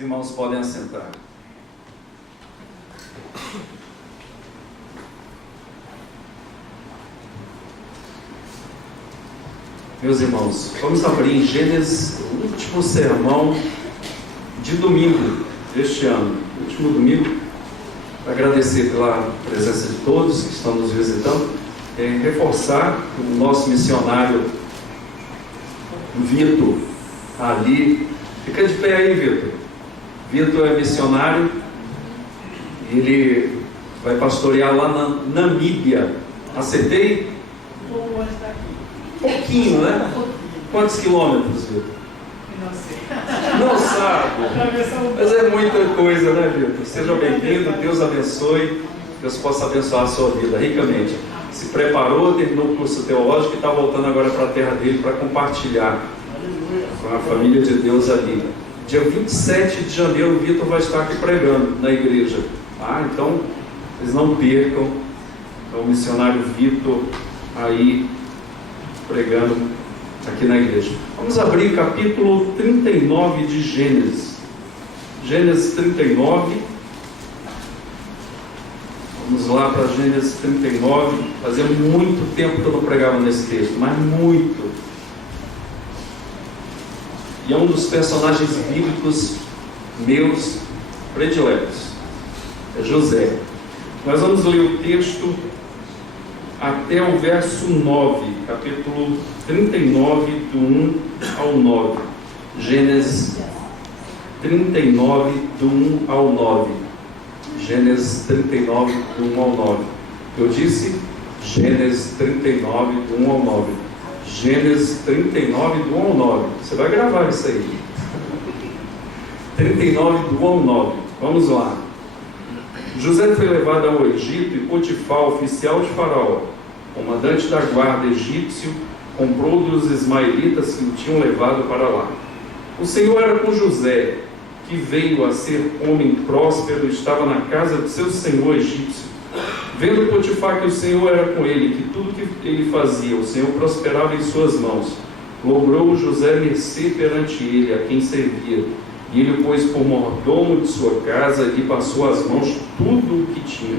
Os irmãos podem assentar. Meus irmãos, vamos abrir em Gênesis, o último sermão de domingo deste ano. Último domingo. Agradecer pela presença de todos que estão nos visitando. Reforçar o nosso missionário Vitor ali. Fica de pé aí, Vitor. Vitor é missionário. Ele vai pastorear lá na Namíbia. Acertei? Pouquinho, né? Quantos quilômetros, Vitor? Não sei. Não sabe. Mas é muita coisa, né, Vitor? Seja bem-vindo, Deus abençoe. Deus possa abençoar a sua vida ricamente. Se preparou, terminou o curso teológico e está voltando agora para a terra dele para compartilhar com a família de Deus ali. Dia 27 de janeiro, o Vitor vai estar aqui pregando na igreja. Então, vocês não percam. Então, o missionário Vitor aí pregando aqui na igreja. Vamos abrir capítulo 39 de Gênesis. Gênesis 39. Vamos lá para Gênesis 39. Fazia muito tempo que eu não pregava nesse texto, mas muito. E é um dos personagens bíblicos meus prediletos. É José. Nós vamos ler o texto até o verso 9, capítulo 39, do 1 ao 9. Gênesis 39, do 1 ao 9. Gênesis 39, do 1 ao 9. Eu disse Gênesis 39, do 1 ao 9. Gênesis 39, do 1 ao 9. Você vai gravar isso aí. 39, do 1 ao 9. Vamos lá. José foi levado ao Egito e Potifar, oficial de Faraó, comandante da guarda egípcio, comprou dos ismaelitas que o tinham levado para lá. O Senhor era com José, que veio a ser homem próspero e estava na casa do seu senhor egípcio. Vendo Potifar que o Senhor era com ele, que tudo que ele fazia, o Senhor prosperava em suas mãos, logrou José mercê perante ele, a quem servia. E ele o pôs por mordomo de sua casa e passou às mãos tudo o que tinha.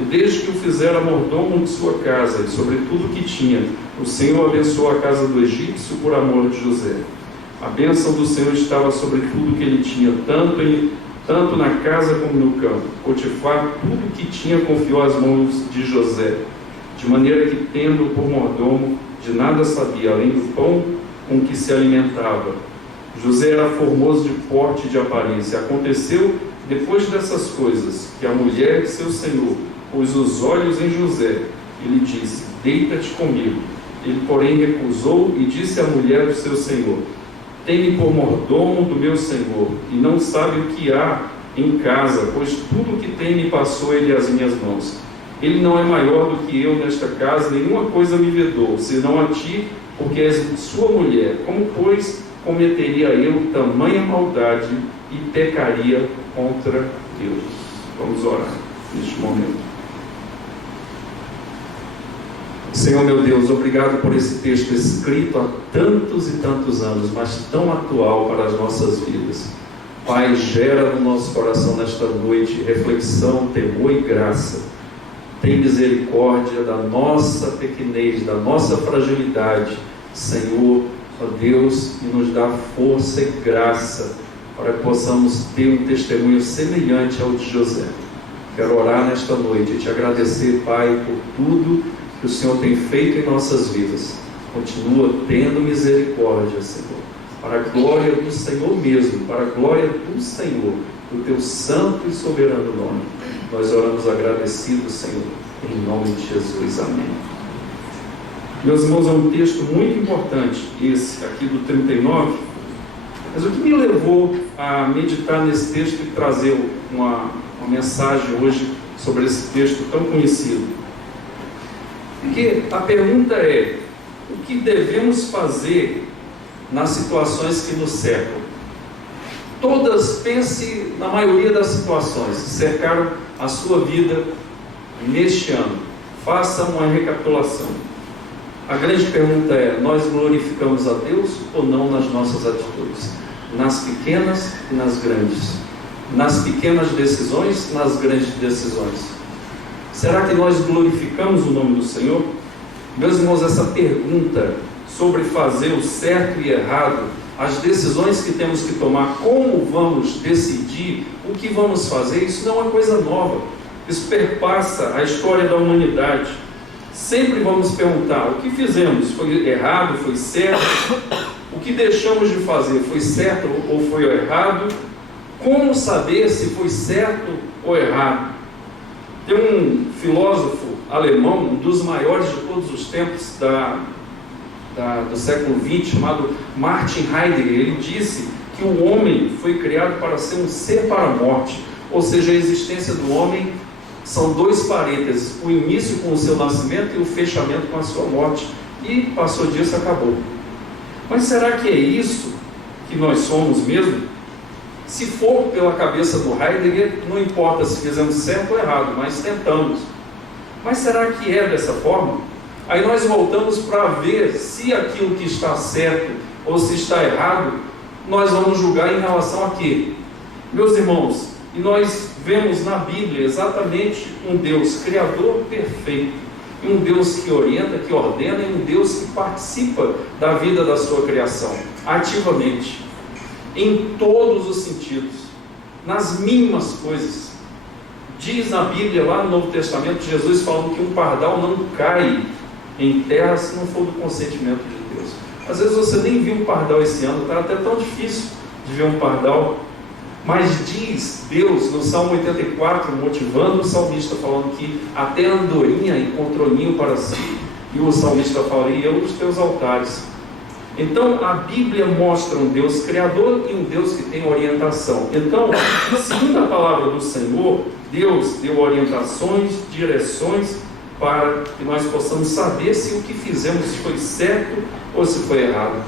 E desde que o fizera mordomo de sua casa e sobre tudo o que tinha, o Senhor abençoou a casa do egípcio por amor de José. A bênção do Senhor estava sobre tudo que ele tinha, tanto na casa como no campo. Potifar tudo o que tinha confiou às mãos de José, de maneira que, tendo por mordomo, de nada sabia, além do pão com que se alimentava. José era formoso de porte e de aparência. Aconteceu, depois dessas coisas, que a mulher de seu senhor pôs os olhos em José e lhe disse: deita-te comigo. Ele, porém, recusou e disse à mulher do seu senhor: tem-me por mordomo do meu senhor, e não sabe o que há em casa, pois tudo o que tem me passou ele às minhas mãos. Ele não é maior do que eu nesta casa, nenhuma coisa me vedou, senão a ti, porque és sua mulher. Como, pois, cometeria eu tamanha maldade e pecaria contra Deus? Vamos orar neste momento. Senhor meu Deus, obrigado por esse texto escrito há tantos e tantos anos, mas tão atual para as nossas vidas. Pai, gera no nosso coração nesta noite reflexão, temor e graça. Tem misericórdia da nossa pequenez, da nossa fragilidade, Senhor, ó Deus, e nos dá força e graça para que possamos ter um testemunho semelhante ao de José. Quero orar nesta noite e te agradecer, Pai, por tudo que o Senhor tem feito em nossas vidas. Continua tendo misericórdia, Senhor, para a glória do Senhor mesmo, para a glória do Senhor, do teu santo e soberano nome. Nós oramos agradecidos, Senhor, em nome de Jesus. Amém. Meus irmãos, é um texto muito importante, esse aqui do 39, mas o que me levou a meditar nesse texto e trazer uma mensagem hoje sobre esse texto tão conhecido? Porque a pergunta é: o que devemos fazer nas situações que nos cercam? Pense na maioria das situações que cercaram a sua vida neste ano. Faça uma recapitulação. A grande pergunta é: nós glorificamos a Deus ou não nas nossas atitudes? nas pequenas e nas grandes, nas pequenas decisões, nas grandes decisões. Será que nós glorificamos o nome do Senhor? Meus irmãos, essa pergunta sobre fazer o certo e errado, as decisões que temos que tomar, como vamos decidir, o que vamos fazer, isso não é uma coisa nova. Isso perpassa a história da humanidade. Sempre vamos perguntar: o que fizemos? Foi errado? Foi certo? O que deixamos de fazer? Foi certo ou foi errado? Como saber se foi certo ou errado? Tem um filósofo alemão, um dos maiores de todos os tempos do século XX, chamado Martin Heidegger. Ele disse que o homem foi criado para ser um ser para a morte, ou seja, a existência do homem são dois parênteses: o início com o seu nascimento e o fechamento com a sua morte, e passou disso, acabou. Mas será que é isso que nós somos mesmo? Se for pela cabeça do Heidegger, não importa se fizemos certo ou errado, mas tentamos. Mas será que é dessa forma? Aí nós voltamos para ver se aquilo que está certo ou se está errado, nós vamos julgar em relação a quê? Meus irmãos, e nós vemos na Bíblia exatamente um Deus criador perfeito, e um Deus que orienta, que ordena, e um Deus que participa da vida da sua criação, ativamente, em todos os sentidos, nas mínimas coisas. Diz na Bíblia, lá no Novo Testamento, Jesus falando que um pardal não cai em terra se não for do consentimento de Deus. Às vezes você nem viu um pardal esse ano, está até tão difícil de ver um pardal. Mas diz Deus no Salmo 84, motivando o salmista, falando que até a andorinha encontrou ninho para si. E o salmista fala: e eu dos teus altares. Então a Bíblia mostra um Deus criador e um Deus que tem orientação. Então, segundo a palavra do Senhor, Deus deu orientações, direções, para que nós possamos saber se o que fizemos foi certo ou se foi errado.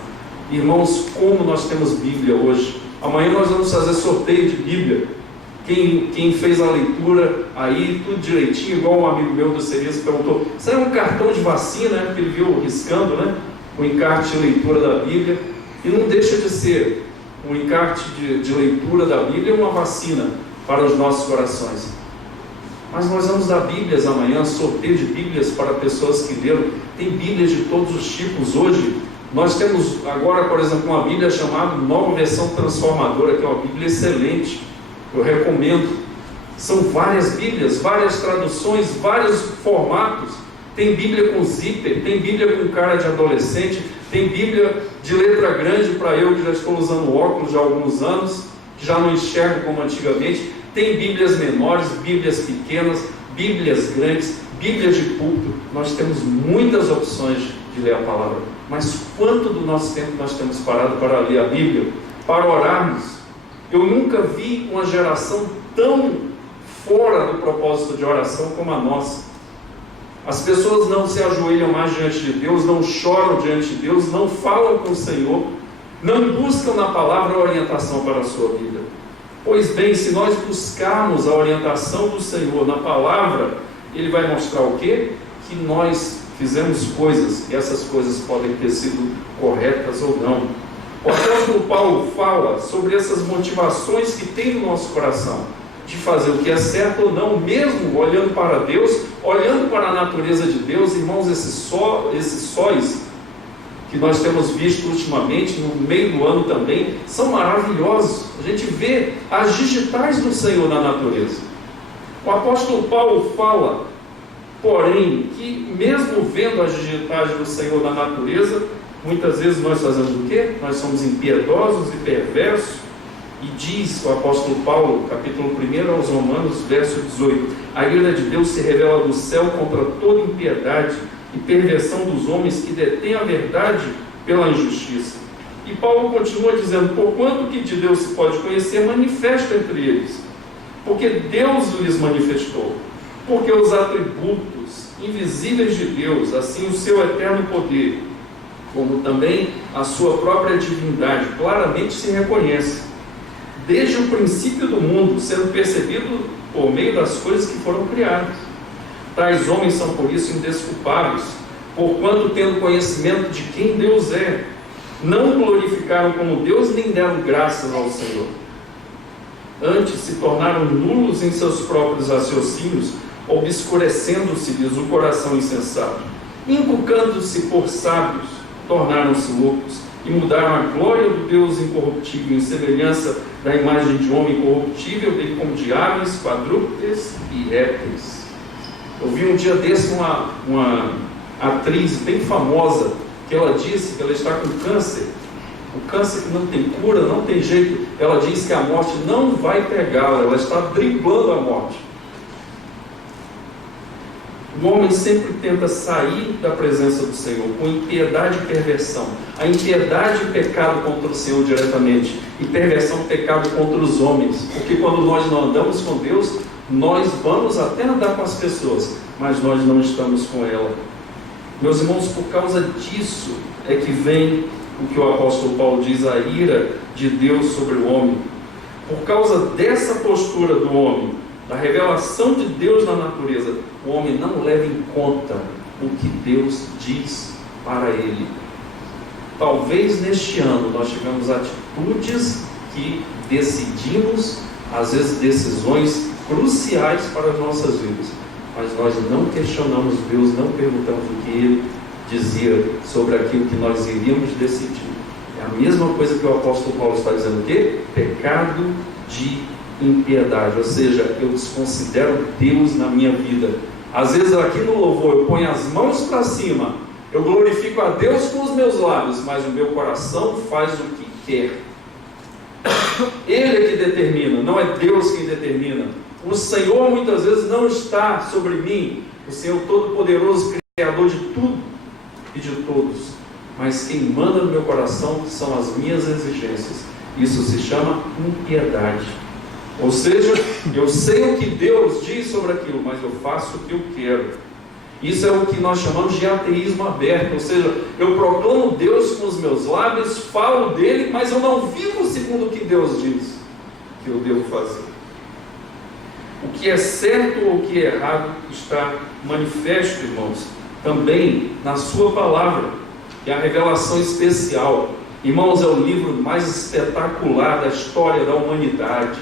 Irmãos, como nós temos Bíblia hoje. Amanhã nós vamos fazer sorteio de Bíblia. Quem fez a leitura aí, tudo direitinho, igual um amigo meu do serviço perguntou: isso é um cartão de vacina, né? Que ele viu riscando, né? O encarte de leitura da Bíblia. E não deixa de ser um encarte de leitura da Bíblia, uma vacina para os nossos corações. Mas nós vamos dar Bíblias amanhã, sorteio de Bíblias para pessoas que leram. Tem Bíblias de todos os tipos hoje. Nós temos agora, por exemplo, uma Bíblia chamada Nova Versão Transformadora, que é uma Bíblia excelente, eu recomendo. São várias Bíblias, várias traduções, vários formatos. Tem Bíblia com zíper, tem Bíblia com cara de adolescente, tem Bíblia de letra grande para eu que já estou usando óculos já há alguns anos, que já não enxergo como antigamente. Tem Bíblias menores, Bíblias pequenas, Bíblias grandes, Bíblias de púlpito. Nós temos muitas opções de ler a palavra. Mas quanto do nosso tempo nós temos parado para ler a Bíblia, para orarmos? Eu nunca vi uma geração tão fora do propósito de oração como a nossa. As pessoas não se ajoelham mais diante de Deus, não choram diante de Deus, não falam com o Senhor, não buscam na palavra a orientação para a sua vida. Pois bem, se nós buscarmos a orientação do Senhor na palavra, Ele vai mostrar o quê? Que nós fizemos coisas, e essas coisas podem ter sido corretas ou não. O apóstolo Paulo fala sobre essas motivações que tem no nosso coração, de fazer o que é certo ou não, mesmo olhando para Deus, olhando para a natureza de Deus. Irmãos, esses sóis que nós temos visto ultimamente, no meio do ano também, são maravilhosos. A gente vê as digitais do Senhor na natureza. O apóstolo Paulo fala, porém, que mesmo vendo as digitais do Senhor na natureza, muitas vezes nós fazemos o quê? Nós somos impiedosos e perversos. E diz o apóstolo Paulo, capítulo 1 aos Romanos, verso 18: a ira de Deus se revela do céu contra toda impiedade e perversão dos homens que detêm a verdade pela injustiça. E Paulo continua dizendo: porquanto que de Deus se pode conhecer, manifesta entre eles, porque Deus lhes manifestou, porque os atributos invisíveis de Deus, assim o seu eterno poder, como também a sua própria divindade, claramente se reconhece, desde o princípio do mundo, sendo percebido por meio das coisas que foram criadas. Tais homens são por isso indesculpáveis, porquanto tendo conhecimento de quem Deus é, Não o glorificaram como Deus, nem deram graças ao Senhor. Antes se tornaram nulos em seus próprios raciocínios, obscurecendo-se-lhes o coração insensato. Inculcando-se por sábios, tornaram-se loucos e mudaram a glória do Deus incorruptível em semelhança da imagem de homem corruptível, bem como de aves, quadrúpedes e répteis. Eu vi um dia desse uma atriz bem famosa, que ela disse que ela está com câncer. O câncer que não tem cura, não tem jeito. Ela diz que a morte não vai pegá-la, ela está driblando a morte. O homem sempre tenta sair da presença do Senhor com impiedade e perversão. A impiedade e pecado contra o Senhor diretamente, e perversão e pecado contra os homens. Porque quando nós não andamos com Deus, nós vamos até andar com as pessoas, mas nós não estamos com ela. Meus irmãos, por causa disso é que vem o que o apóstolo Paulo diz, a ira de Deus sobre o homem. Por causa dessa postura do homem, da revelação de Deus na natureza, o homem não leva em conta o que Deus diz para ele. Talvez neste ano nós tivemos atitudes que decidimos, às vezes decisões cruciais para as nossas vidas, mas nós não questionamos Deus, não perguntamos o que Ele dizia sobre aquilo que nós iríamos decidir. É a mesma coisa que o apóstolo Paulo está dizendo, o quê? Pecado de impiedade, ou seja, eu desconsidero Deus na minha vida. Às vezes aqui no louvor eu ponho as mãos para cima, eu glorifico a Deus com os meus lábios, mas o meu coração faz o que quer. Ele é que determina, não é Deus quem determina. O Senhor muitas vezes não está sobre mim, o Senhor Todo-Poderoso, Criador de tudo e de todos, mas quem manda no meu coração são as minhas exigências. Isso se chama impiedade. Ou seja, eu sei o que Deus diz sobre aquilo, mas eu faço o que eu quero. Isso é o que nós chamamos de ateísmo aberto. Ou seja, eu proclamo Deus com os meus lábios, falo dele, mas eu não vivo segundo o que Deus diz que eu devo fazer. O que é certo ou o que é errado está manifesto, irmãos, também na sua palavra, que é a revelação especial. Irmãos, é o livro mais espetacular da história da humanidade.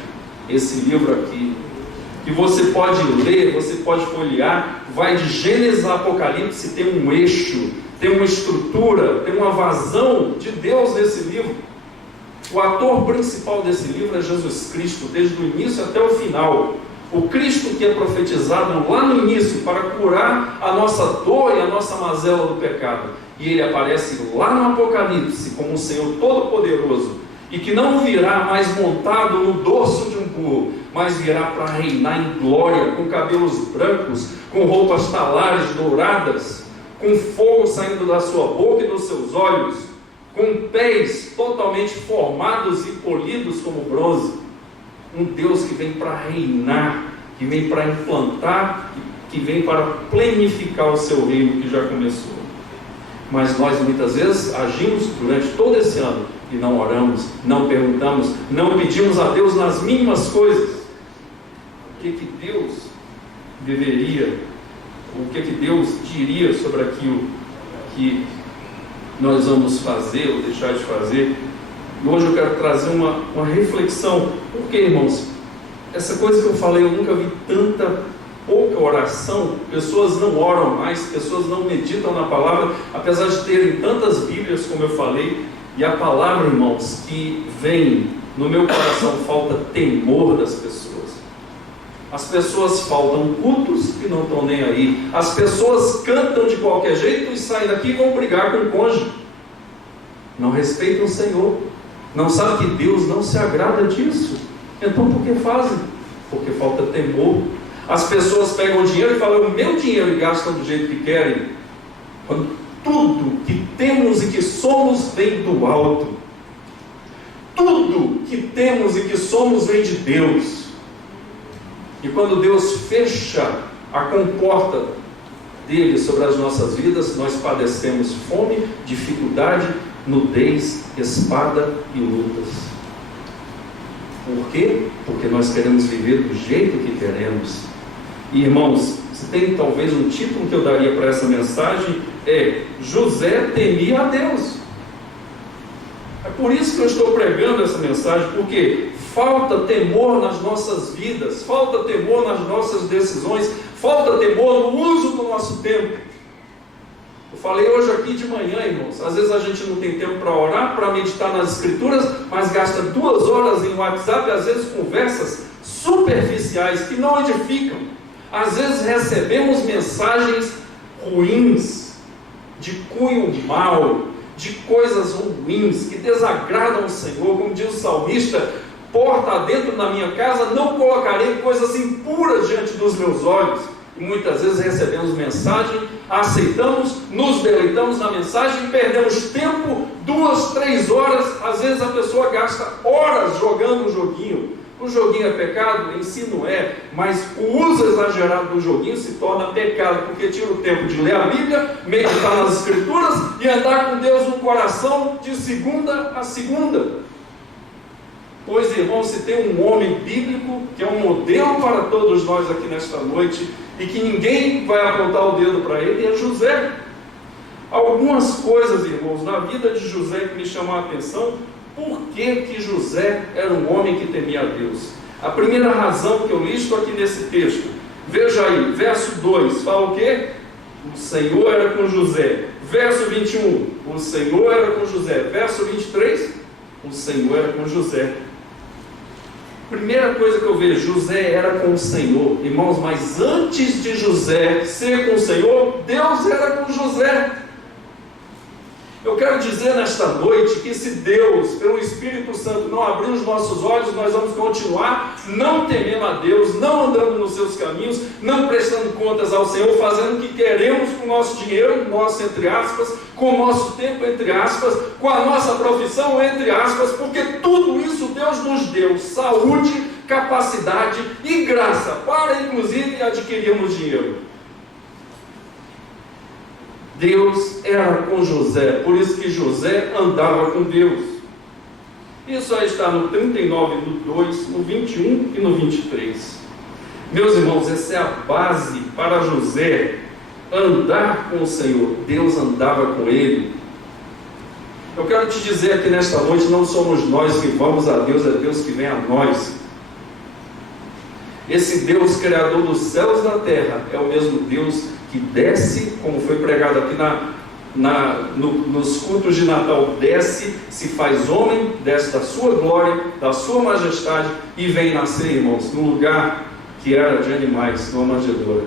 Esse livro aqui, que você pode ler, você pode folhear, vai de Gênesis a Apocalipse, tem um eixo, tem uma estrutura, tem uma vazão de Deus nesse livro. O ator principal desse livro é Jesus Cristo, desde o início até o final. O Cristo que é profetizado lá no início para curar a nossa dor e a nossa mazela do pecado. E ele aparece lá no Apocalipse como um Senhor Todo-Poderoso, e que não virá mais montado no dorso de um burro, mas virá para reinar em glória, com cabelos brancos, com roupas talares douradas, com fogo saindo da sua boca e dos seus olhos, com pés totalmente formados e polidos como bronze. Um Deus que vem para reinar, que vem para implantar, que vem para plenificar o seu reino que já começou. Mas nós muitas vezes agimos durante todo esse ano e não oramos, não perguntamos, não pedimos a Deus nas mínimas coisas. O que Deus deveria, o que Deus diria sobre aquilo que nós vamos fazer ou deixar de fazer. E hoje eu quero trazer uma reflexão. Por que, irmãos? Essa coisa que eu falei, eu nunca vi pouca oração. Pessoas não oram mais, pessoas não meditam na palavra, apesar de terem tantas Bíblias, como eu falei. E a palavra, irmãos, que vem no meu coração, falta temor das pessoas. As pessoas faltam cultos e não estão nem aí. As pessoas cantam de qualquer jeito e saem daqui e vão brigar com o cônjuge. Não respeitam o Senhor. Não sabem que Deus não se agrada disso. Então por que fazem? Porque falta temor. As pessoas pegam o dinheiro e falam, o meu dinheiro, e gastam do jeito que querem. Quando tudo que temos e que somos vem do alto. Tudo que temos e que somos vem de Deus. E quando Deus fecha a comporta dele sobre as nossas vidas, nós padecemos fome, dificuldade, nudez, espada e lutas. Por quê? Porque nós queremos viver do jeito que queremos. E, irmãos, se tem talvez um título que eu daria para essa mensagem, é: José temia a Deus. por isso que eu estou pregando essa mensagem, porque falta temor nas nossas vidas, falta temor nas nossas decisões, falta temor no uso do nosso tempo. Eu falei hoje aqui de manhã, irmãos, às vezes a gente não tem tempo para orar, para meditar nas escrituras, mas gasta 2 horas em WhatsApp, às vezes conversas superficiais que não edificam. Às vezes recebemos mensagens ruins, de cunho mau, de coisas ruins, que desagradam o Senhor. Como diz o salmista: porta dentro da minha casa, não colocarei coisas impuras diante dos meus olhos. E muitas vezes recebemos mensagem, aceitamos, nos deleitamos na mensagem, perdemos tempo, 2, 3 horas. Às vezes a pessoa gasta horas jogando um joguinho. O joguinho é pecado? Em si não é, mas o uso exagerado do joguinho se torna pecado, porque tira o tempo de ler a Bíblia, meditar nas Escrituras e andar com Deus no coração de segunda a segunda. Pois, irmãos, se tem um homem bíblico que é um modelo para todos nós aqui nesta noite, e que ninguém vai apontar o dedo para ele, é José. Algumas coisas, irmãos, na vida de José que me chamam a atenção. Por que José era um homem que temia a Deus? A primeira razão que eu listo aqui nesse texto, veja aí, verso 2, fala o quê? O Senhor era com José. Verso 21, o Senhor era com José. Verso 23, o Senhor era com José. Primeira coisa que eu vejo, José era com o Senhor. Irmãos, mas antes de José ser com o Senhor, Deus era com José. Eu quero dizer nesta noite que se Deus, pelo Espírito Santo, não abrir os nossos olhos, nós vamos continuar não temendo a Deus, não andando nos seus caminhos, não prestando contas ao Senhor, fazendo o que queremos com o nosso dinheiro, nosso entre aspas, com o nosso tempo entre aspas, com a nossa profissão entre aspas, porque tudo isso Deus nos deu, saúde, capacidade e graça, para inclusive adquirirmos dinheiro. Deus era com José, por isso que José andava com Deus. Isso aí está no 39 do 2, no 21 e no 23. Meus irmãos, essa é a base para José andar com o Senhor. Deus andava com ele. Eu quero te dizer aqui nesta noite, não somos nós que vamos a Deus, é Deus que vem a nós. Esse Deus criador dos céus e da terra é o mesmo Deus que desce, como foi pregado aqui nos cultos de Natal, desce, se faz homem, desce da sua glória, da sua majestade e vem nascer, irmãos, no lugar que era de animais, numa manjedoura.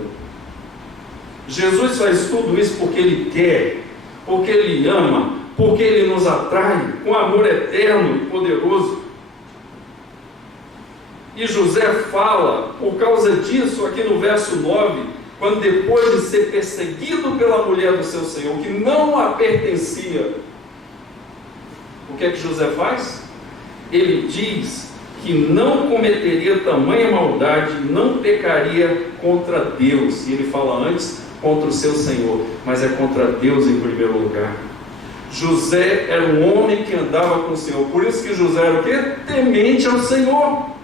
Jesus faz tudo isso porque Ele quer, porque Ele ama, porque Ele nos atrai com amor eterno e poderoso. E José fala, por causa disso, aqui no verso 9, quando depois de ser perseguido pela mulher do seu Senhor, que não a pertencia, o que é que José faz? Ele diz que não cometeria tamanha maldade, não pecaria contra Deus. E ele fala antes, contra o seu Senhor, mas é contra Deus em primeiro lugar. José era um homem que andava com o Senhor, por isso que José era o quê? Temente ao Senhor.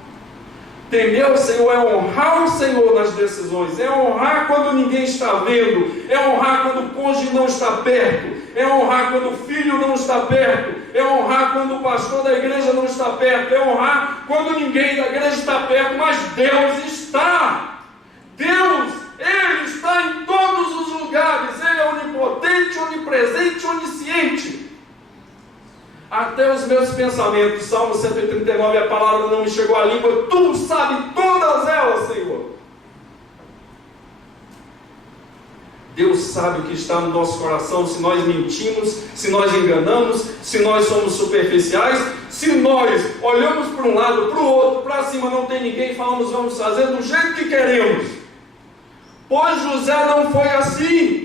Temer ao Senhor é honrar o Senhor nas decisões, é honrar quando ninguém está vendo, é honrar quando o cônjuge não está perto, é honrar quando o filho não está perto, é honrar quando o pastor da igreja não está perto, é honrar quando ninguém da igreja está perto, mas Deus está. Deus, Ele está em todos os lugares, Ele é onipotente, onipresente, onisciente. Até os meus pensamentos, Salmo 139, a palavra não me chegou à língua, Tu sabe todas elas, Senhor. Deus sabe o que está no nosso coração, se nós mentimos, se nós enganamos, se nós somos superficiais, se nós olhamos para um lado, para o outro, para cima não tem ninguém e falamos, vamos fazer do jeito que queremos. Pois José não foi assim.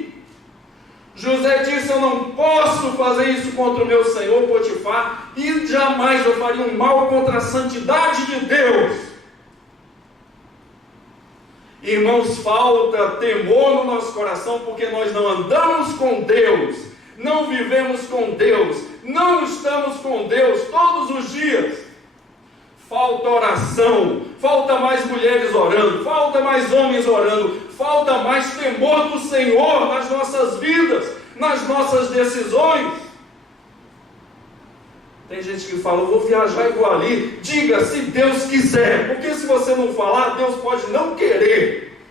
José disse, eu não posso fazer isso contra o meu senhor Potifar, e jamais eu faria um mal contra a santidade de Deus. Irmãos, falta temor no nosso coração, porque nós não andamos com Deus, não vivemos com Deus, não estamos com Deus todos os dias. Falta oração, falta mais mulheres orando, falta mais homens orando, falta mais temor do Senhor nas nossas vidas, nas nossas decisões. Tem gente que fala, eu vou viajar e vou ali. Diga, se Deus quiser. Porque se você não falar, Deus pode não querer.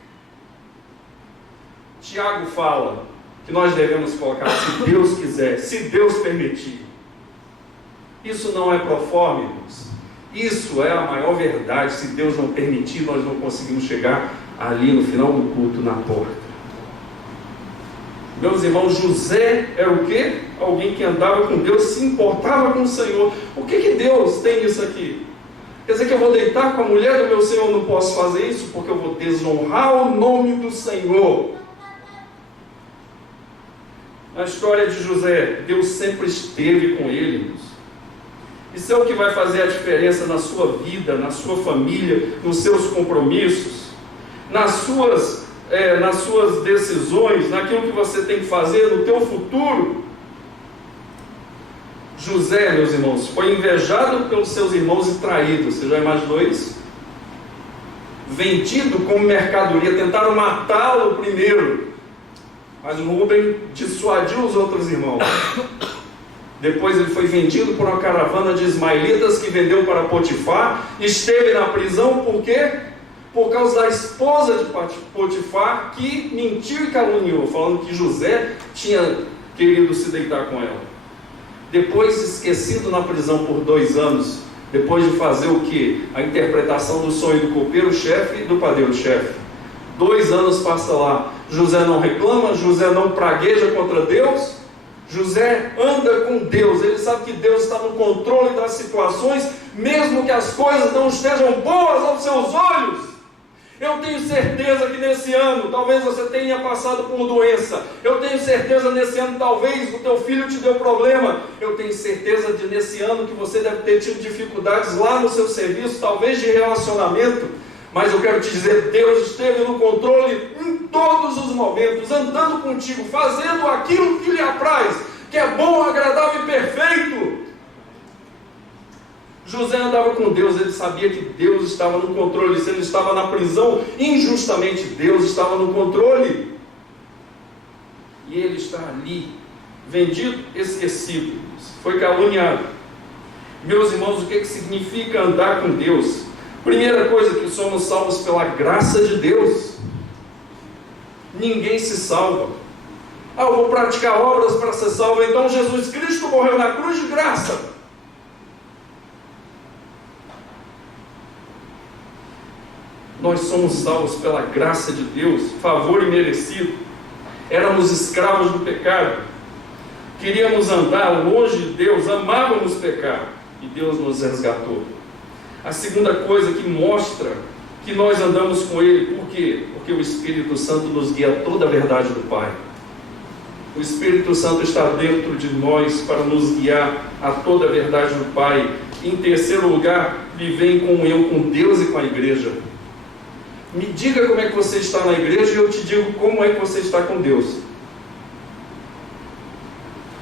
Tiago fala que nós devemos colocar, se Deus quiser, se Deus permitir. Isso não é proforme, irmãos. Isso é a maior verdade. Se Deus não permitir, nós não conseguimos chegar ali no final do culto, na porta. Meus irmãos, José era o quê? Alguém que andava com Deus, se importava com o Senhor. O que Deus tem nisso aqui? Quer dizer que eu vou deitar com a mulher do meu Senhor? Não posso fazer isso porque eu vou desonrar o nome do Senhor. Na história de José, Deus sempre esteve com ele, irmãos. Isso é o que vai fazer a diferença na sua vida, na sua família, nos seus compromissos, nas suas decisões, naquilo que você tem que fazer no teu futuro. José, meus irmãos, foi invejado pelos seus irmãos e traído. Você já imaginou isso? Vendido como mercadoria, tentaram matá-lo primeiro, mas Rúben dissuadiu os outros irmãos. Depois ele foi vendido por uma caravana de ismaelitas que vendeu para Potifar. Esteve na prisão por quê? Por causa da esposa de Potifar, que mentiu e caluniou, falando que José tinha querido se deitar com ela. Depois, esquecido na prisão por 2 anos, depois de fazer o quê? A interpretação do sonho do copeiro-chefe e do padeiro-chefe. 2 anos passa lá. José não reclama, José não pragueja contra Deus. José anda com Deus, ele sabe que Deus está no controle das situações, mesmo que as coisas não estejam boas aos seus olhos. Eu tenho certeza que nesse ano, talvez você tenha passado por doença. Eu tenho certeza nesse ano, talvez o teu filho te deu problema. Eu tenho certeza de nesse ano que você deve ter tido dificuldades lá no seu serviço, talvez de relacionamento. Mas eu quero te dizer, Deus esteve no controle em todos os momentos, andando contigo, fazendo aquilo que lhe apraz, que é bom, agradável e perfeito. José andava com Deus, ele sabia que Deus estava no controle. Se ele estava na prisão injustamente, Deus estava no controle. E ele está ali, vendido, esquecido, foi caluniado. Meus irmãos, o que significa andar com Deus? Primeira coisa, que somos salvos pela graça de Deus. Ninguém se salva. Eu vou praticar obras para ser salvo, então Jesus Cristo morreu na cruz de graça. Nós somos salvos pela graça de Deus, favor imerecido. Éramos escravos do pecado, queríamos andar longe de Deus, amávamos pecar, e Deus nos resgatou. A segunda coisa que mostra que nós andamos com Ele, por quê? Porque o Espírito Santo nos guia a toda a verdade do Pai. O Espírito Santo está dentro de nós para nos guiar a toda a verdade do Pai. Em terceiro lugar, viver em comunhão com Deus e com a igreja. Me diga como é que você está na igreja e eu te digo como é que você está com Deus.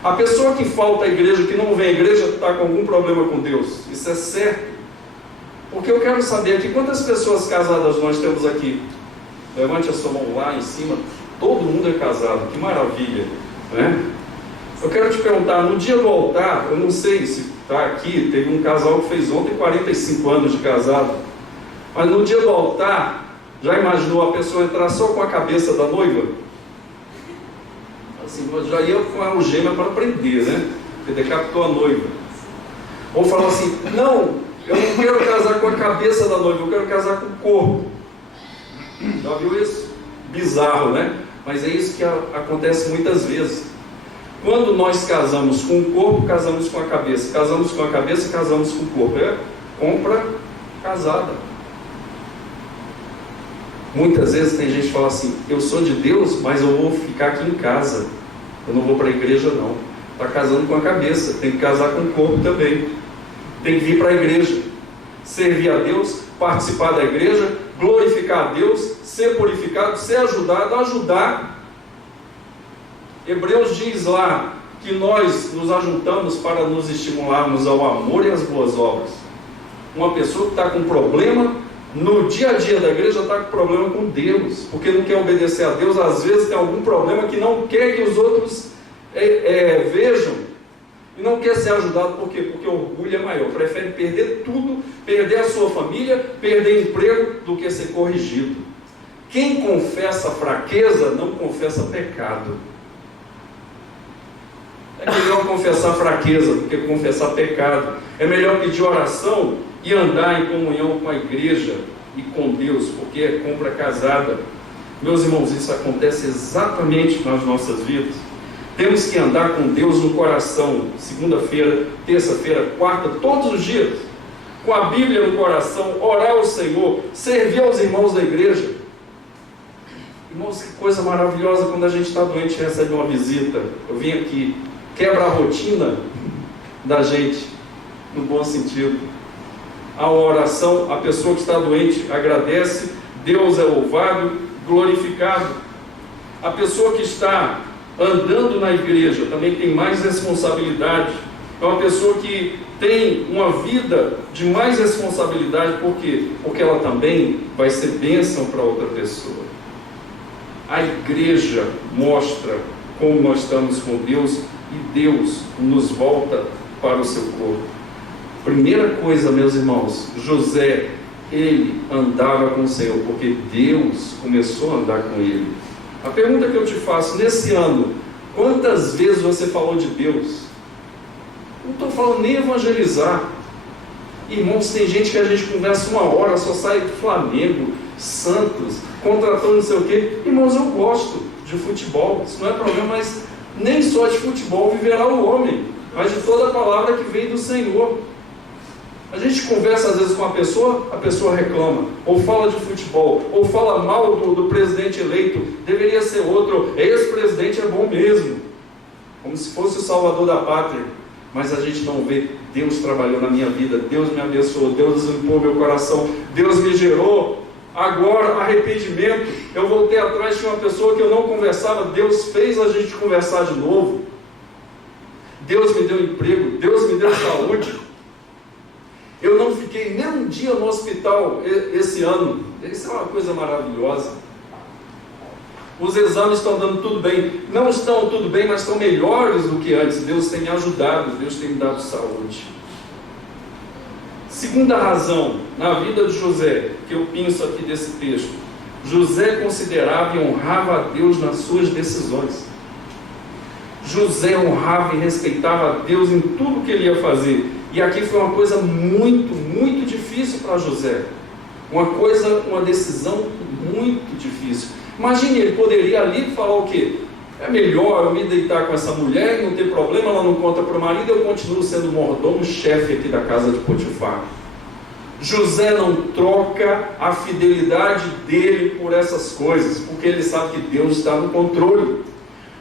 A pessoa que falta à igreja, que não vem à igreja, está com algum problema com Deus. Isso é certo. Porque eu quero saber aqui, quantas pessoas casadas nós temos aqui? Levante a sua mão lá em cima. Todo mundo é casado, que maravilha, né? Eu quero te perguntar, no dia do altar, eu não sei se está aqui, teve um casal que fez ontem 45 anos de casado, mas no dia do altar, já imaginou a pessoa entrar só com a cabeça da noiva? Assim, já ia com a algema para prender, né? Porque decapitou a noiva. Ou falar assim, não, eu não quero casar com a cabeça da noiva, eu quero casar com o corpo. Já viu isso? Bizarro, né? Mas é isso que acontece muitas vezes. Quando nós casamos com o corpo, casamos com a cabeça. Casamos com a cabeça, casamos com o corpo. É compra casada. Muitas vezes tem gente que fala assim, eu sou de Deus, mas eu vou ficar aqui em casa. Eu não vou para a igreja não. Está casando com a cabeça, tem que casar com o corpo também. Tem que vir para a igreja. Servir a Deus, participar da igreja, glorificar a Deus, ser purificado, ser ajudado, ajudar. Hebreus diz lá que nós nos ajuntamos para nos estimularmos ao amor e às boas obras. Uma pessoa que está com problema no dia a dia da igreja está com problema com Deus, porque não quer obedecer a Deus, às vezes tem algum problema que não quer que os outros vejam. E não quer ser ajudado por quê? Porque o orgulho é maior. Prefere perder tudo, perder a sua família, perder emprego, do que ser corrigido. Quem confessa fraqueza, não confessa pecado. É melhor confessar fraqueza do que confessar pecado. É melhor pedir oração e andar em comunhão com a igreja e com Deus, porque é compra casada. Meus irmãos, isso acontece exatamente nas nossas vidas. Temos que andar com Deus no coração, segunda-feira, terça-feira, quarta, todos os dias, com a Bíblia no coração, orar ao Senhor, servir aos irmãos da igreja. Irmãos, que coisa maravilhosa quando a gente está doente e recebe uma visita. Eu vim aqui, quebra a rotina da gente, no bom sentido. A oração, a pessoa que está doente agradece, Deus é louvado, glorificado. A pessoa que está andando na igreja também tem mais responsabilidade. É uma pessoa que tem uma vida de mais responsabilidade. Por quê? Porque ela também vai ser bênção para outra pessoa. A igreja mostra como nós estamos com Deus e Deus nos volta para o seu corpo. Primeira coisa, meus irmãos, José, ele andava com o Senhor, porque Deus começou a andar com ele. A pergunta que eu te faço, nesse ano, quantas vezes você falou de Deus? Não estou falando nem evangelizar. Irmãos, tem gente que a gente conversa uma hora, só sai do Flamengo, Santos, contratando não sei o quê. Irmãos, eu gosto de futebol, isso não é problema, mas nem só de futebol viverá o homem, mas de toda a palavra que vem do Senhor. A gente conversa às vezes com a pessoa reclama, ou fala de futebol, ou fala mal do presidente eleito, deveria ser outro, esse presidente é bom mesmo, como se fosse o salvador da pátria. Mas a gente não vê, Deus trabalhou na minha vida, Deus me abençoou, Deus limpou meu coração, Deus me gerou. Agora, arrependimento, eu voltei atrás de uma pessoa que eu não conversava, Deus fez a gente conversar de novo. Deus me deu emprego, Deus me deu saúde. Eu não fiquei nem um dia no hospital esse ano. Isso é uma coisa maravilhosa. Os exames estão dando tudo bem. Não estão tudo bem, mas estão melhores do que antes. Deus tem me ajudado, Deus tem me dado saúde. Segunda razão, na vida de José, que eu penso aqui desse texto. José considerava e honrava a Deus nas suas decisões. José honrava e respeitava a Deus em tudo que ele ia fazer. E aqui foi uma coisa muito, muito difícil para José. Uma decisão muito difícil. Imagine, ele poderia ali falar o quê? É melhor eu me deitar com essa mulher e não ter problema, ela não conta para o marido, eu continuo sendo mordomo, chefe aqui da casa de Potifar. José não troca a fidelidade dele por essas coisas, porque ele sabe que Deus está no controle.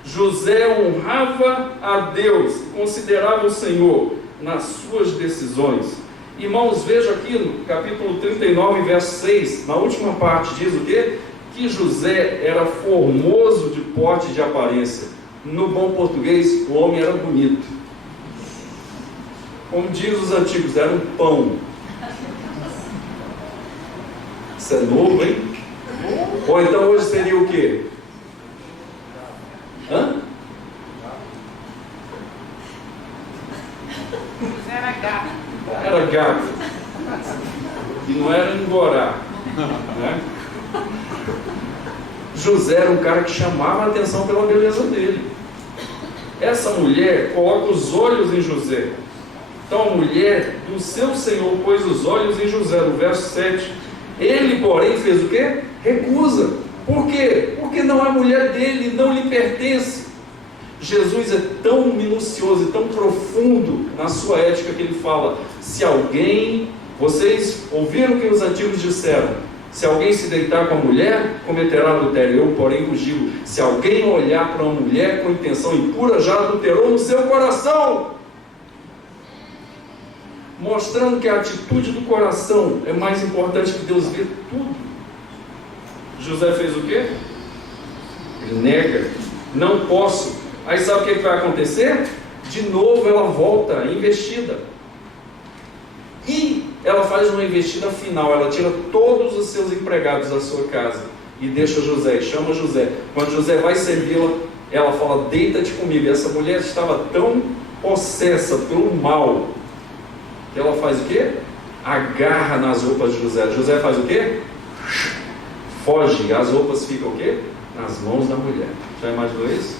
José honrava a Deus, considerava o Senhor nas suas decisões. Irmãos, veja aqui no capítulo 39, verso 6, na última parte, diz o quê? Que José era formoso de porte e de aparência. No bom português, o homem era bonito. Como diz os antigos, era um pão. Isso é novo, hein? Ou então hoje seria o quê? Hã? Era gato. Era gato. E não era engorá, né? José era um cara que chamava a atenção pela beleza dele. Essa mulher coloca os olhos em José. Então a mulher do seu Senhor pôs os olhos em José, no verso 7. Ele, porém, fez o quê? Recusa. Por quê? Porque não é mulher dele, não lhe pertence. Jesus é tão minucioso e tão profundo na sua ética que ele fala: se alguém, vocês ouviram o que os antigos disseram, se alguém se deitar com a mulher, cometerá adultério. Eu, porém, vos digo, se alguém olhar para uma mulher com intenção impura, já adulterou no seu coração. Mostrando que a atitude do coração é mais importante que Deus ver tudo. José fez o quê? Ele nega. Não posso. Aí sabe o que vai acontecer? De novo ela volta investida. E ela faz uma investida final. Ela tira todos os seus empregados da sua casa e deixa José, chama José. Quando José vai servi-la, ela fala: deita-te comigo. E essa mulher estava tão possessa pelo mal, ela faz o quê? Agarra nas roupas de José. José faz o quê? Foge. As roupas ficam o quê? Nas mãos da mulher. Já imaginou isso?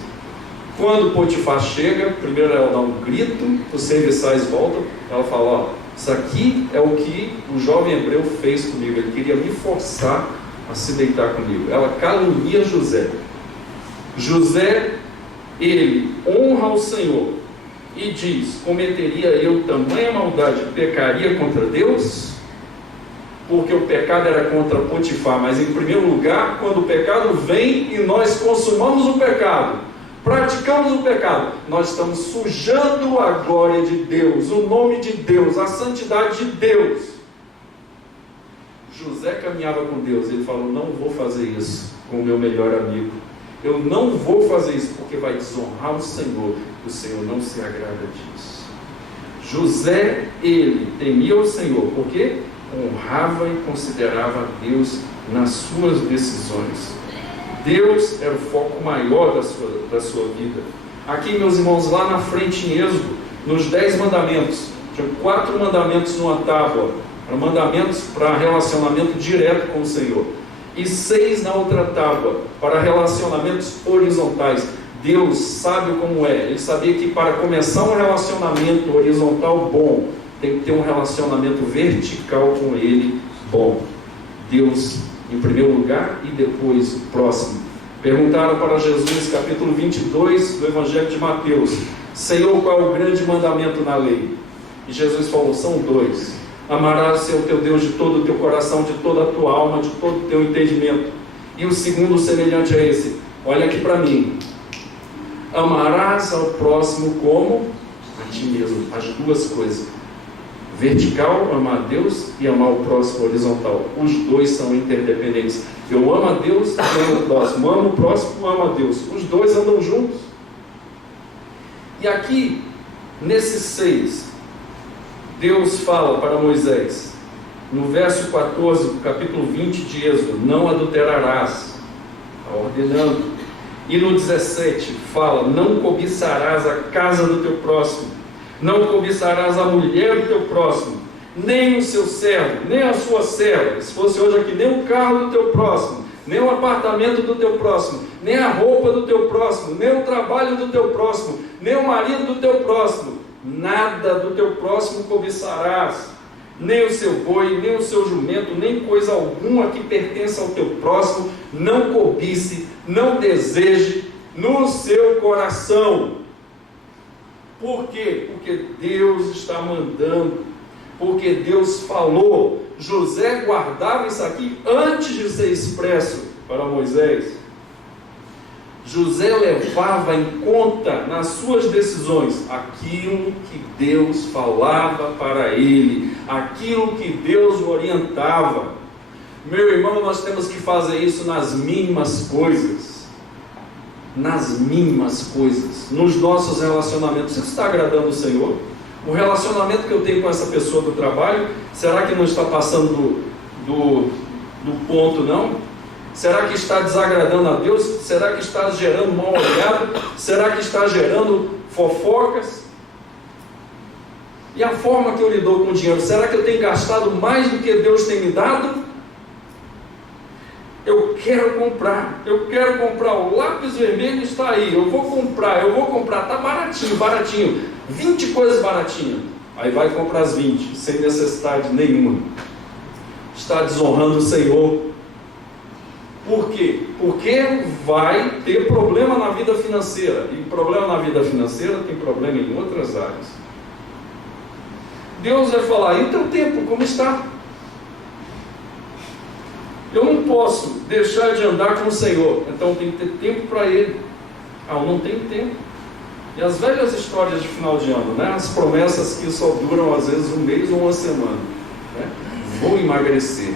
Quando Potifar chega, primeiro ela dá um grito, os serviçais voltam, ela fala, ó, isso aqui é o que o jovem hebreu fez comigo, ele queria me forçar a se deitar comigo. Ela calunia José. José, ele honra o Senhor e diz, cometeria eu tamanha maldade, pecaria contra Deus? Porque o pecado era contra Potifar, mas em primeiro lugar, quando o pecado vem e nós consumamos o pecado, praticamos o pecado, nós estamos sujando a glória de Deus, o nome de Deus, a santidade de Deus. José caminhava com Deus, ele falou, não vou fazer isso com o meu melhor amigo, eu não vou fazer isso porque vai desonrar o Senhor não se agrada disso. José, ele temia o Senhor, porque honrava e considerava Deus nas suas decisões. Deus era o foco maior da sua vida. Aqui, meus irmãos, lá na frente em Êxodo, nos 10 mandamentos, tinha 4 mandamentos numa tábua, mandamentos para relacionamento direto com o Senhor, e 6 na outra tábua, para relacionamentos horizontais. Deus sabe como é, ele sabia que para começar um relacionamento horizontal bom, tem que ter um relacionamento vertical com ele bom. Deus em primeiro lugar e depois o próximo. Perguntaram para Jesus, capítulo 22 do Evangelho de Mateus, Senhor, qual é o grande mandamento na lei? E Jesus falou, são 2. Amarás o Senhor teu Deus de todo o teu coração, de toda a tua alma, de todo o teu entendimento. E o segundo semelhante a esse, olha aqui para mim, amarás ao próximo como a ti mesmo. As duas coisas, vertical, amar a Deus, e amar o próximo, horizontal. Os dois são interdependentes. Eu amo a Deus, amo o próximo. Amo o próximo, amo a Deus. Os dois andam juntos. E aqui, nesses 6, Deus fala para Moisés, no verso 14 do capítulo 20 de Êxodo, não adulterarás, está ordenando. E no 17 fala, não cobiçarás a casa do teu próximo, não cobiçarás a mulher do teu próximo, nem o seu servo, nem a sua serva, se fosse hoje aqui, nem o carro do teu próximo, nem o apartamento do teu próximo, nem a roupa do teu próximo, nem o trabalho do teu próximo, nem o marido do teu próximo, nada do teu próximo cobiçarás, nem o seu boi, nem o seu jumento, nem coisa alguma que pertença ao teu próximo, não cobice, não deseje no seu coração. Por quê? Porque Deus está mandando, porque Deus falou. José guardava isso aqui antes de ser expresso para Moisés. José levava em conta nas suas decisões aquilo que Deus falava para ele, aquilo que Deus o orientava. Meu irmão, nós temos que fazer isso nas mínimas coisas. Nas mínimas coisas, nos nossos relacionamentos. Isso está agradando o Senhor? O relacionamento que eu tenho com essa pessoa do trabalho, será que não está passando do ponto, não? Será que está desagradando a Deus? Será que está gerando mal olhado? Será que está gerando fofocas? E a forma que eu lido com o dinheiro, será que eu tenho gastado mais do que Deus tem me dado? Eu quero comprar o lápis vermelho, está aí, eu vou comprar, está baratinho, 20 coisas baratinhas, aí vai comprar as 20, sem necessidade nenhuma, está desonrando o Senhor. Por quê? Porque vai ter problema na vida financeira, e problema na vida financeira tem problema em outras áreas. Deus vai falar, e o teu tempo, como está? Eu não posso deixar de andar com o Senhor, então tem que ter tempo para Ele. Eu não tenho tempo. E as velhas histórias de final de ano, né? As promessas que só duram às vezes um mês ou uma semana, né? Vou emagrecer,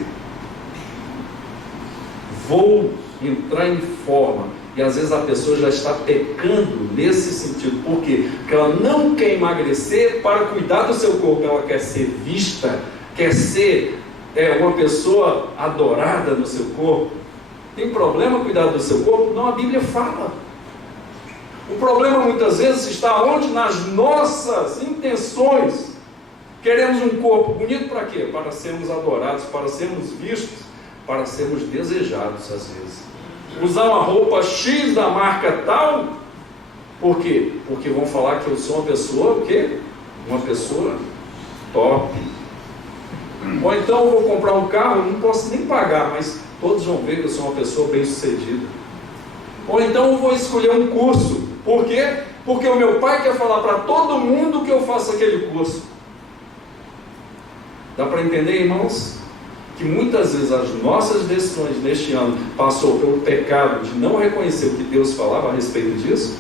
vou entrar em forma, e às vezes a pessoa já está pecando nesse sentido. Por quê? Porque ela não quer emagrecer para cuidar do seu corpo, ela quer ser vista, quer ser uma pessoa adorada no seu corpo. Tem problema cuidar do seu corpo? Não, a Bíblia fala. O problema muitas vezes está onde? Nas nossas intenções. Queremos um corpo bonito para quê? Para sermos adorados, para sermos vistos, para sermos desejados às vezes. Usar uma roupa X da marca tal, por quê? Porque vão falar que eu sou uma pessoa, o quê? Uma pessoa top. Ou então eu vou comprar um carro, não posso nem pagar, mas todos vão ver que eu sou uma pessoa bem-sucedida. Ou então eu vou escolher um curso, por quê? Porque o meu pai quer falar para todo mundo que eu faço aquele curso. Dá para entender, irmãos? Que muitas vezes as nossas decisões neste ano passou pelo pecado de não reconhecer o que Deus falava a respeito disso?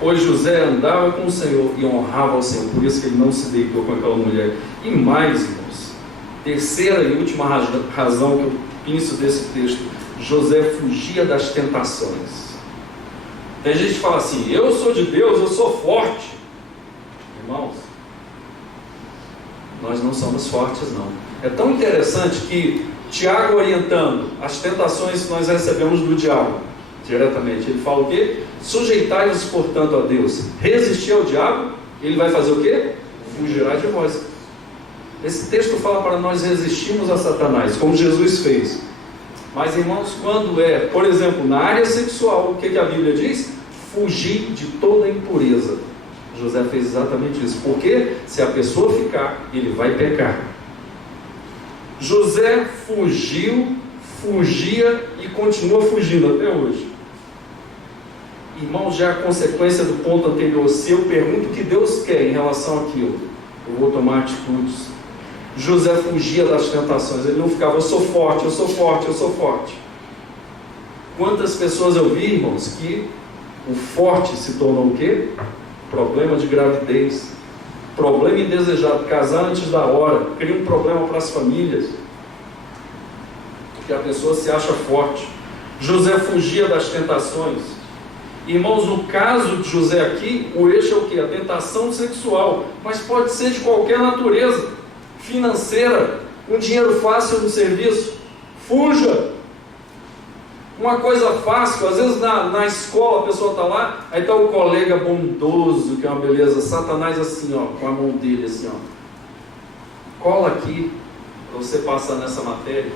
Pois José andava com o Senhor e honrava ao Senhor, por isso que ele não se deitou com aquela mulher. E mais, irmãos, terceira e última razão que eu penso desse texto: José fugia das tentações. Tem gente que fala assim: eu sou de Deus, eu sou forte. Irmãos, nós não somos fortes, não. É tão interessante que Tiago, orientando as tentações que nós recebemos do diabo diretamente, ele fala o quê? Sujeitai-vos, portanto, a Deus. Resistir ao diabo, ele vai fazer o quê? Fugirá de vós. Esse texto fala para nós resistirmos a Satanás, como Jesus fez. Mas, irmãos, quando é, por exemplo, na área sexual, o que a Bíblia diz? Fugir de toda impureza. José fez exatamente isso. Porque se a pessoa ficar, ele vai pecar. José fugia e continua fugindo até hoje. Irmãos, já a consequência do ponto anterior, se eu pergunto o que Deus quer em relação àquilo, eu vou tomar atitudes. José fugia das tentações, ele não ficava: eu sou forte, eu sou forte, eu sou forte. Quantas pessoas eu vi, irmãos, que o forte se tornou o quê? Problema de gravidez, problema indesejado, casar antes da hora, cria um problema para as famílias, porque a pessoa se acha forte. José fugia das tentações. Irmãos, no caso de José aqui, o eixo é o quê? A tentação sexual, mas pode ser de qualquer natureza, financeira, um dinheiro fácil no serviço, fuja. Uma coisa fácil, às vezes na escola a pessoa está lá, aí está o colega bondoso, que é uma beleza, Satanás assim, ó, com a mão dele assim, ó, cola aqui, para você passar nessa matéria.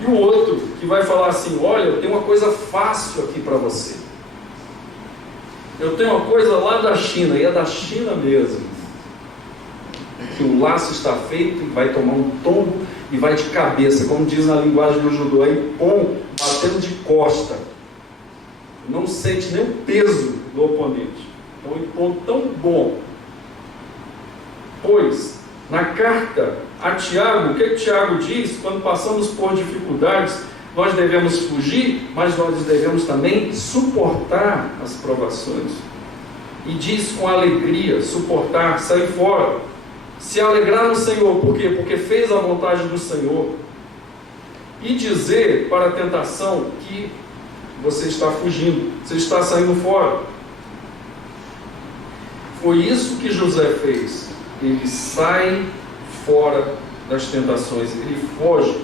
E o outro que vai falar assim: olha, eu tenho uma coisa fácil aqui para você. Eu tenho uma coisa lá da China, e é da China mesmo. Que o laço está feito e vai tomar um tombo e vai de cabeça, como diz na linguagem do judô, aí batendo de costa. Não sente nem o peso do oponente. Então, um ponto tão bom. Pois, na carta a Tiago, o que Tiago diz? Quando passamos por dificuldades, nós devemos fugir, mas nós devemos também suportar as provações. E diz com alegria, suportar, sair fora, se alegrar no Senhor. Por quê? Porque fez a vontade do Senhor. E dizer para a tentação que você está fugindo, você está saindo fora. Foi isso que José fez. Ele sai fora das tentações, ele foge.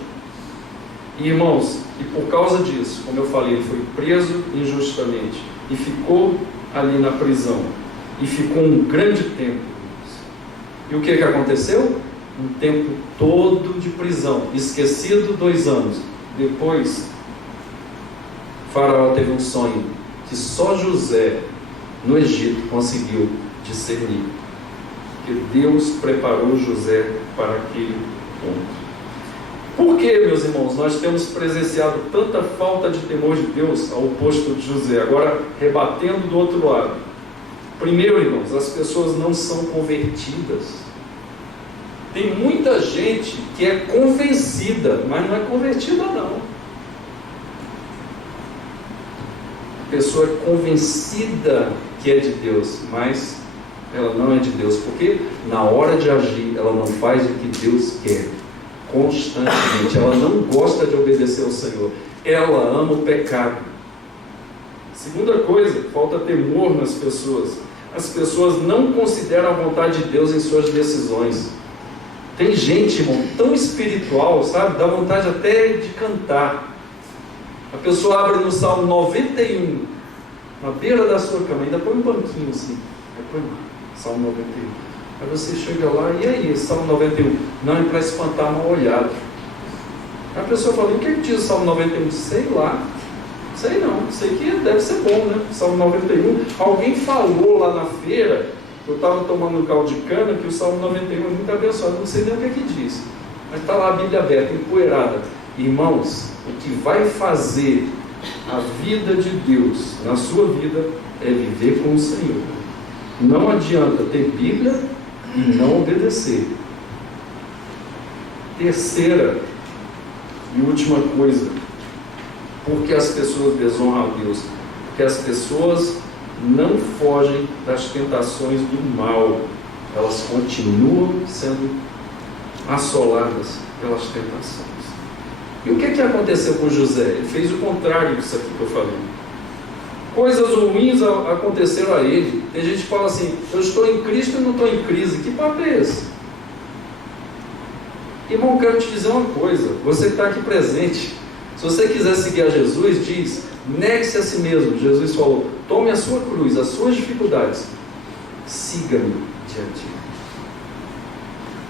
E, irmãos, e por causa disso, como eu falei, ele foi preso injustamente e ficou ali na prisão, e ficou um grande tempo. E o que aconteceu? Um tempo todo de prisão, esquecido 2 anos. Depois, Faraó teve um sonho que só José no Egito conseguiu discernir. Que Deus preparou José para aquele ponto. Por que, meus irmãos, nós temos presenciado tanta falta de temor de Deus, ao oposto de José? Agora, rebatendo do outro lado. Primeiro, irmãos, as pessoas não são convertidas. Tem muita gente que é convencida, mas não é convertida, não. A pessoa é convencida que é de Deus, mas ela não é de Deus, porque na hora de agir, ela não faz o que Deus quer, constantemente. Ela não gosta de obedecer ao Senhor, ela ama o pecado. Segunda coisa, falta temor nas pessoas. As pessoas não consideram a vontade de Deus em suas decisões. Tem gente, irmão, tão espiritual, sabe? Dá vontade até de cantar. A pessoa abre no Salmo 91, na beira da sua cama, ainda põe um banquinho assim, aí põe lá, Salmo 91. Aí você chega lá, e aí, esse Salmo 91? Não, é para espantar mal olhado. Aí a pessoa fala, o que diz o Salmo 91? Sei lá, sei não, sei que deve ser bom, né? Salmo 91, alguém falou lá na feira, eu estava tomando um caldo de cana, que o Salmo 91 é muito abençoado, não sei nem o que diz. Mas está lá a Bíblia aberta, empoeirada. Irmãos, o que vai fazer a vida de Deus na sua vida é viver com o Senhor. Não adianta ter Bíblia e não obedecer. Terceira e última coisa, porque as pessoas desonram a Deus? Porque as pessoas não fogem das tentações do mal, elas continuam sendo assoladas pelas tentações. E o que aconteceu com José? Ele fez o contrário disso aqui que eu falei. Coisas ruins aconteceram a ele. Tem gente que fala assim, eu estou em Cristo e não estou em crise. Que papo é esse? Irmão, quero te dizer uma coisa, você que está aqui presente, se você quiser seguir a Jesus, diz, negue-se a si mesmo. Jesus falou, tome a sua cruz, as suas dificuldades, siga-me diante.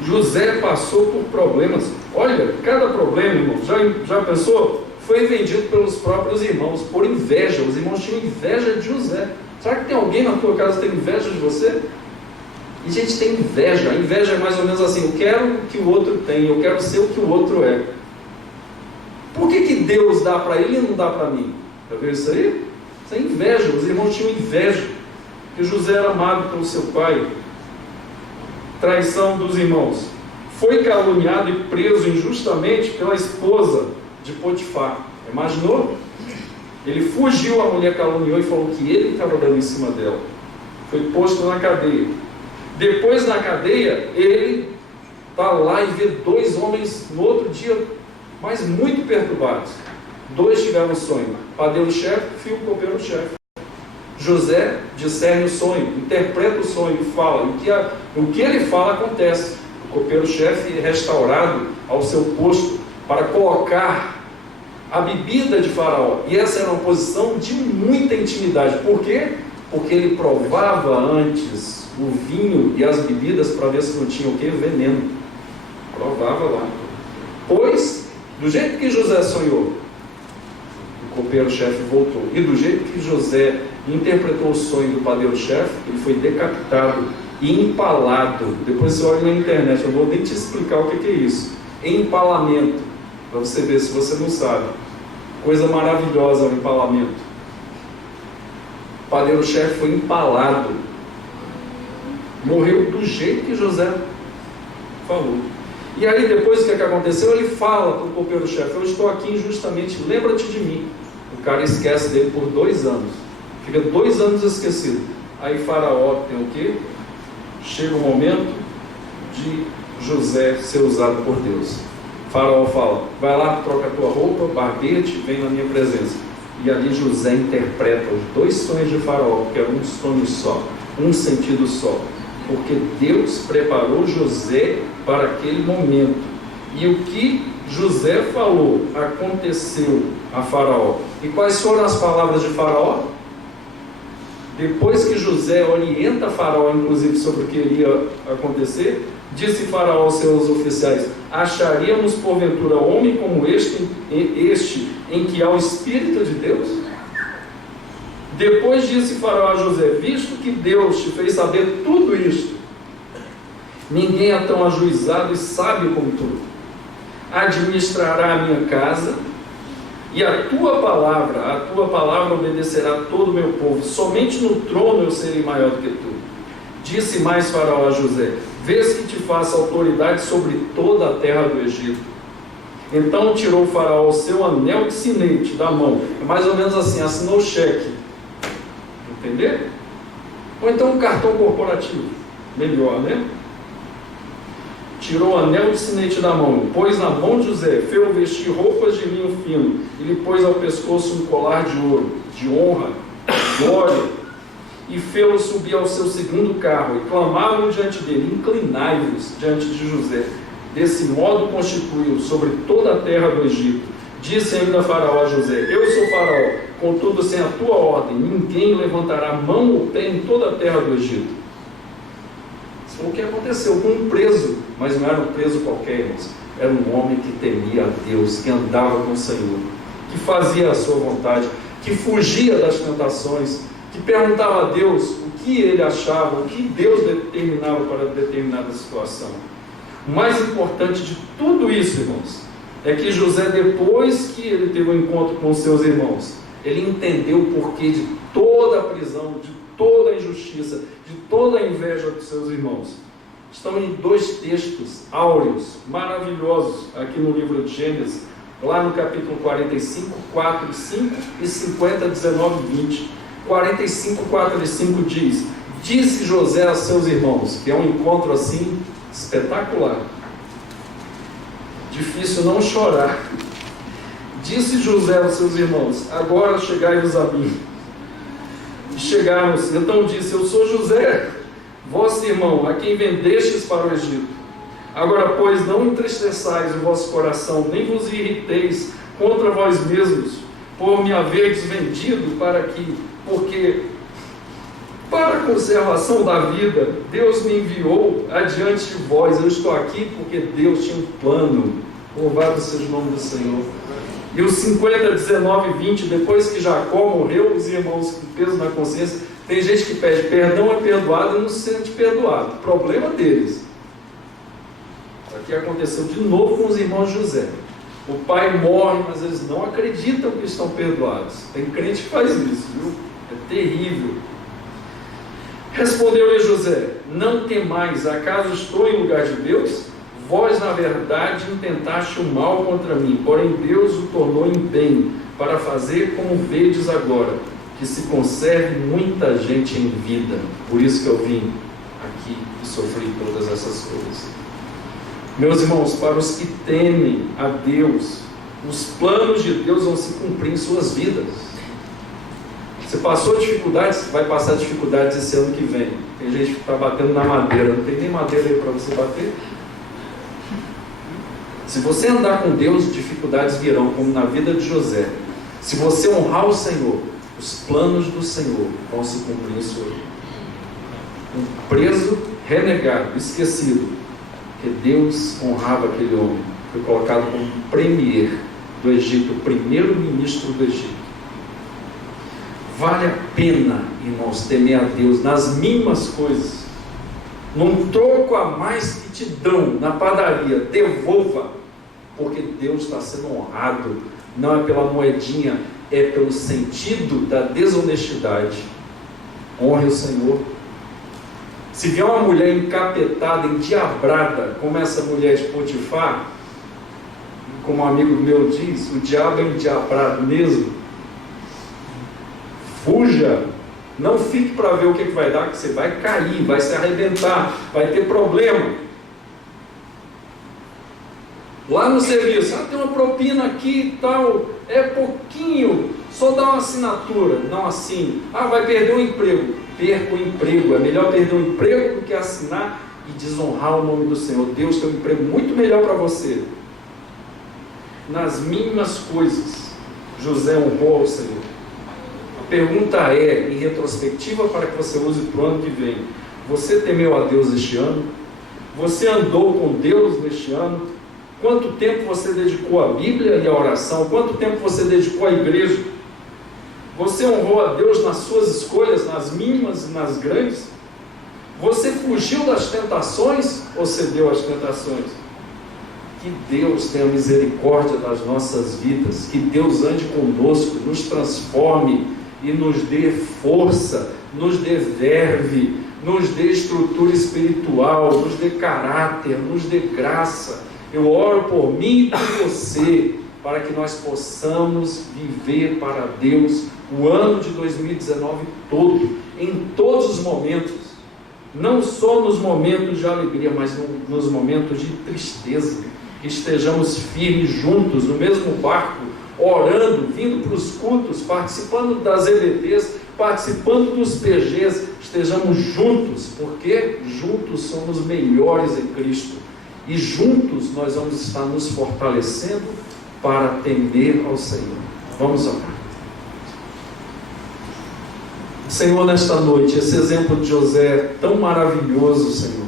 José passou por problemas. Olha, cada problema, irmão, já pensou? Foi vendido pelos próprios irmãos, por inveja. Os irmãos tinham inveja de José. Será que tem alguém na tua casa que tem inveja de você? E gente tem inveja. A inveja é mais ou menos assim, eu quero o que o outro tem, eu quero ser o que o outro é. Por que Deus dá para ele e não dá para mim? Já viu isso aí? Isso é inveja. Os irmãos tinham inveja, que José era amado pelo seu pai. Traição dos irmãos. Foi caluniado e preso injustamente pela esposa de Potifar. Imaginou? Ele fugiu, a mulher caluniou e falou que ele estava dando em cima dela. Foi posto na cadeia. Depois, na cadeia, ele está lá e vê dois homens no outro dia, mas muito perturbados. Dois tiveram sonho. Padeiro-chefe, filho copeiro-chefe. José discerne o sonho, interpreta o sonho e fala. O que ele fala acontece. O copeiro-chefe é restaurado ao seu posto para colocar a bebida de Faraó. E essa era uma posição de muita intimidade. Por quê? Porque ele provava antes o vinho e as bebidas para ver se não tinha o quê? Veneno. Provava lá. Pois, do jeito que José sonhou, o copeiro-chefe voltou. E do jeito que José interpretou o sonho do padeiro-chefe, ele foi decapitado e empalado. Depois você olha na internet, eu vou nem te explicar o que é isso. Empalamento, para você ver se você não sabe. Coisa maravilhosa o empalamento. O padeiro-chefe foi empalado. Morreu do jeito que José falou. E aí depois o que aconteceu? Ele fala para o copeiro-chefe, eu estou aqui injustamente, lembra-te de mim. O cara esquece dele por 2 anos. Fica 2 anos esquecido. Aí Faraó tem o quê? Chega o momento de José ser usado por Deus. Faraó fala, vai lá, troca a tua roupa, barbete, vem na minha presença. E ali José interpreta os 2 sonhos de Faraó, que era um sonho só, um sentido só. Porque Deus preparou José para aquele momento. E o que José falou aconteceu a Faraó. E quais foram as palavras de Faraó? Depois que José orienta Faraó, inclusive, sobre o que iria acontecer, disse Faraó aos seus oficiais, acharíamos porventura homem como este em que há o Espírito de Deus? Depois disse Faraó a José, visto que Deus te fez saber tudo isto, ninguém é tão ajuizado e sábio como tu. Administrará a minha casa, e a tua palavra obedecerá a todo o meu povo. Somente no trono eu serei maior do que tu. Disse mais Faraó a José, vês que te faça autoridade sobre toda a terra do Egito. Então tirou Faraó o seu anel de sinete da mão. É mais ou menos assim, assinou o cheque. Entender? Ou então um cartão corporativo. Melhor, né? Tirou o anel de sinete da mão, pôs na mão de José, fez-o vestir roupas de linho fino, e lhe pôs ao pescoço um colar de ouro, de honra, de glória, e fez-o subir ao seu segundo carro, e clamavam diante dele, inclinai-vos diante de José. Desse modo constituiu sobre toda a terra do Egito, Disse ainda Faraó a José: eu sou Faraó, contudo sem a tua ordem ninguém levantará mão ou pé em toda a terra do Egito. Isso foi o que aconteceu com um preso, mas não era um preso qualquer, irmãos. Era um homem que temia a Deus, que andava com o Senhor, que fazia a sua vontade, que fugia das tentações, que perguntava a Deus o que ele achava, o que Deus determinava para determinada situação. O mais importante de tudo isso, irmãos, é que José, depois que ele teve um encontro com seus irmãos, ele entendeu o porquê de toda a prisão, de toda a injustiça, de toda a inveja dos seus irmãos. Estão em 2 textos áureos, maravilhosos, aqui no livro de Gênesis, lá no capítulo 45, 4 e 5, e 50, 19 e 20. 45, 4 e 5 diz: disse José a seus irmãos, que é um encontro assim espetacular, difícil não chorar. Disse José aos seus irmãos: agora chegai-vos a mim. E chegaram-se. Então disse: eu sou José, vosso irmão, a quem vendestes para o Egito. Agora, pois, não entristeçais o vosso coração, nem vos irriteis contra vós mesmos, por me haverdes vendido porque para a conservação da vida, Deus me enviou adiante de vós. Eu estou aqui porque Deus tinha um plano. Louvado seja o nome do Senhor. E os 50, 19 e 20, depois que Jacó morreu, os irmãos com peso na consciência, tem gente que pede perdão, é perdoado e não se sente perdoado. Problema deles. Aqui aconteceu de novo com os irmãos de José. O pai morre, mas eles não acreditam que estão perdoados. Tem crente que faz isso, viu? É terrível. Respondeu-lhe José: não temais, acaso estou em lugar de Deus? Vós, na verdade, intentaste o mal contra mim, porém Deus o tornou em bem, para fazer como vedes agora, que se conserve muita gente em vida. Por isso que eu vim aqui e sofri todas essas coisas. Meus irmãos, para os que temem a Deus, os planos de Deus vão se cumprir em suas vidas. Você passou dificuldades, vai passar dificuldades esse ano que vem. Tem gente que está batendo na madeira, não tem nem madeira aí para você bater. Se você andar com Deus, dificuldades virão, como na vida de José. Se você honrar o Senhor, os planos do Senhor vão se cumprir em sua vida. Um preso, renegado, esquecido, que Deus honrava aquele homem, foi colocado como premier do Egito, o primeiro-ministro do Egito. Vale a pena, irmãos, temer a Deus nas mínimas coisas. Num troco a mais que te dão na padaria, devolva, porque Deus está sendo honrado. Não é pela moedinha, é pelo sentido da desonestidade. Honre o Senhor. Se vier uma mulher encapetada, endiabrada, como essa mulher de Potifar, como um amigo meu diz, o diabo é endiabrado mesmo, fuja. Não fique para ver o que vai dar, que você vai cair, vai se arrebentar, vai ter problema. Lá no serviço, tem uma propina aqui e tal, é pouquinho, só dá uma assinatura. Não assim, vai perder o emprego. Perca o emprego, é melhor perder o emprego do que assinar e desonrar o nome do Senhor. Deus tem um emprego muito melhor para você. Nas mínimas coisas, José honrou ao Senhor. A pergunta é, em retrospectiva, para que você use para o ano que vem: você temeu a Deus este ano? Você andou com Deus neste ano? Quanto tempo você dedicou à Bíblia e à oração? Quanto tempo você dedicou à igreja? Você honrou a Deus nas suas escolhas, nas mínimas e nas grandes? Você fugiu das tentações ou cedeu às tentações? Que Deus tenha misericórdia das nossas vidas, que Deus ande conosco, nos transforme e nos dê força, nos dê verve, nos dê estrutura espiritual, nos dê caráter, nos dê graça. Eu oro por mim e por você, para que nós possamos viver para Deus o ano de 2019 todo, em todos os momentos, não só nos momentos de alegria, mas nos momentos de tristeza, que estejamos firmes juntos, no mesmo barco, orando, vindo para os cultos, participando das EBTs, participando dos PGs, estejamos juntos, porque juntos somos melhores em Cristo, e juntos nós vamos estar nos fortalecendo para temer ao Senhor. Vamos orar. Senhor, nesta noite, esse exemplo de José é tão maravilhoso, Senhor.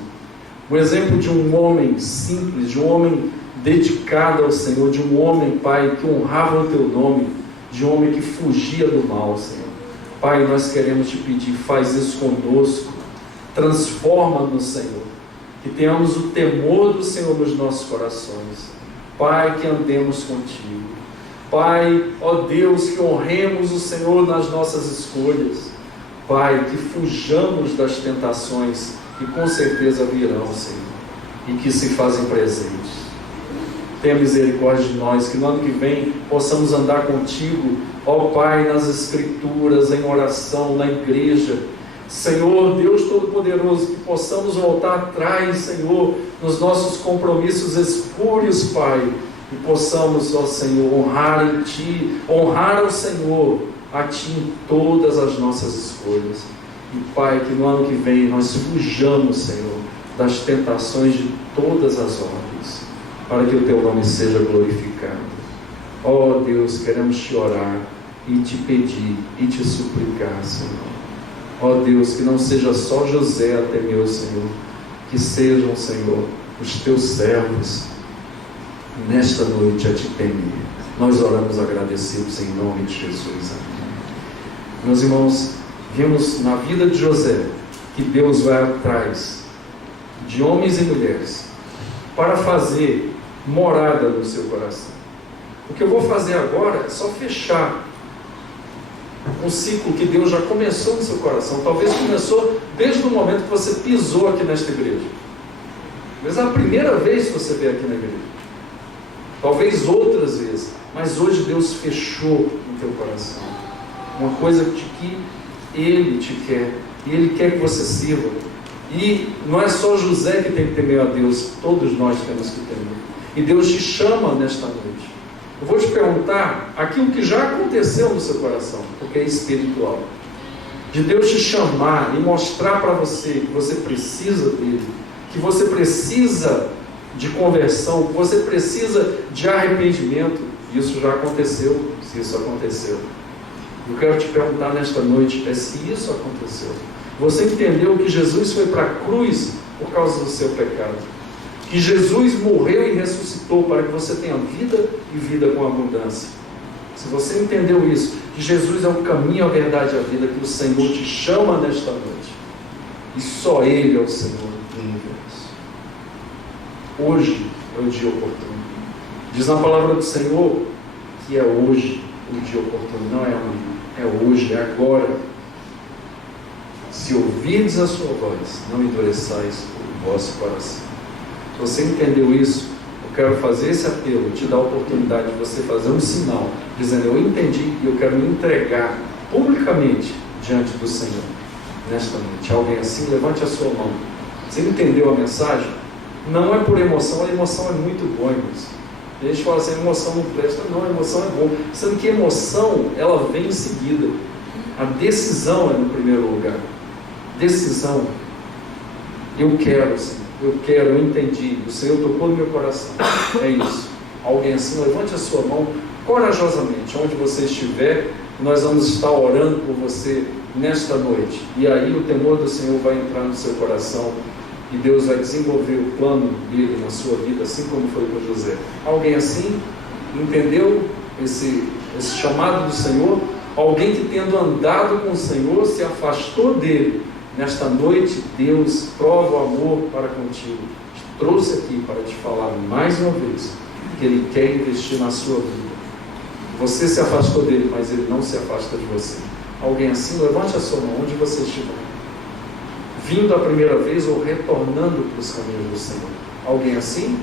O exemplo de um homem simples, de um homem dedicado ao Senhor, de um homem, Pai, que honrava o Teu nome, de um homem que fugia do mal, Senhor. Pai, nós queremos Te pedir, faz isso conosco, transforma-nos, Senhor, que tenhamos o temor do Senhor nos nossos corações. Pai, que andemos contigo. Pai, ó Deus, que honremos o Senhor nas nossas escolhas. Pai, que fujamos das tentações que com certeza virão, Senhor, e que se fazem presentes. Tenha misericórdia de nós, que no ano que vem possamos andar contigo, ó Pai, nas Escrituras, em oração, na igreja. Senhor, Deus Todo-Poderoso, que possamos voltar atrás, Senhor, nos nossos compromissos espúrios, Pai, e possamos, ó Senhor, honrar em Ti, honrar ao Senhor, a Ti em todas as nossas escolhas. E Pai, que no ano que vem nós fujamos, Senhor, das tentações de todas as ordens, para que o Teu nome seja glorificado. Ó Deus, queremos Te orar e Te pedir e Te suplicar, Senhor. Ó Deus, que não seja só José a temer o Senhor, que sejam, Senhor, os Teus servos nesta noite a Te temer. Nós oramos agradecidos em nome de Jesus. Amém. Meus irmãos, vimos na vida de José que Deus vai atrás de homens e mulheres para fazer morada no seu coração. O que eu vou fazer agora é só fechar um ciclo que Deus já começou no seu coração. Talvez começou desde o momento que você pisou aqui nesta igreja. Talvez é a primeira vez que você veio aqui na igreja. Talvez outras vezes. Mas hoje Deus fechou no teu coração uma coisa que Ele te quer. E Ele quer que você sirva. E não é só José que tem que temer a Deus. Todos nós temos que temer. E Deus te chama nesta noite. Eu vou te perguntar aquilo que já aconteceu no seu coração, porque é espiritual. De Deus te chamar e mostrar para você que você precisa dele, que você precisa de conversão, que você precisa de arrependimento. Isso já aconteceu, se isso aconteceu. Eu quero te perguntar nesta noite, se isso aconteceu. Você entendeu que Jesus foi para a cruz por causa do seu pecado? Que Jesus morreu e ressuscitou para que você tenha vida e vida com abundância. Se você entendeu isso, que Jesus é o caminho, a verdade e a vida, que o Senhor te chama nesta noite, e só Ele é o Senhor do universo. Hoje é o dia oportuno. Diz na palavra do Senhor que é hoje o dia oportuno, não é amanhã, é hoje, é agora. Se ouvirdes a sua voz, não endureçais o vosso coração. Se você entendeu isso, eu quero fazer esse apelo, te dar a oportunidade de você fazer um sinal, dizendo: eu entendi e eu quero me entregar publicamente diante do Senhor nesta noite. Alguém assim, levante a sua mão. Você entendeu a mensagem? Não é por emoção, a emoção é muito boa, irmãos. A gente fala assim, a emoção não presta. Não, a emoção é boa. Sendo que a emoção, ela vem em seguida. A decisão é no primeiro lugar. Decisão. Eu quero, Senhor. Eu quero, eu entendi. O Senhor tocou no meu coração. É isso. Alguém assim, levante a sua mão corajosamente, onde você estiver. Nós vamos estar orando por você nesta noite. E aí o temor do Senhor vai entrar no seu coração. E Deus vai desenvolver o plano dele na sua vida, assim como foi com José. Alguém assim entendeu esse chamado do Senhor? Alguém que, tendo andado com o Senhor, se afastou dele. Nesta noite, Deus prova o amor para contigo. Te trouxe aqui para te falar mais uma vez que Ele quer investir na sua vida. Você se afastou dele, mas Ele não se afasta de você. Alguém assim, levante a sua mão onde você estiver. Vindo a primeira vez ou retornando para os caminhos do Senhor. Alguém assim?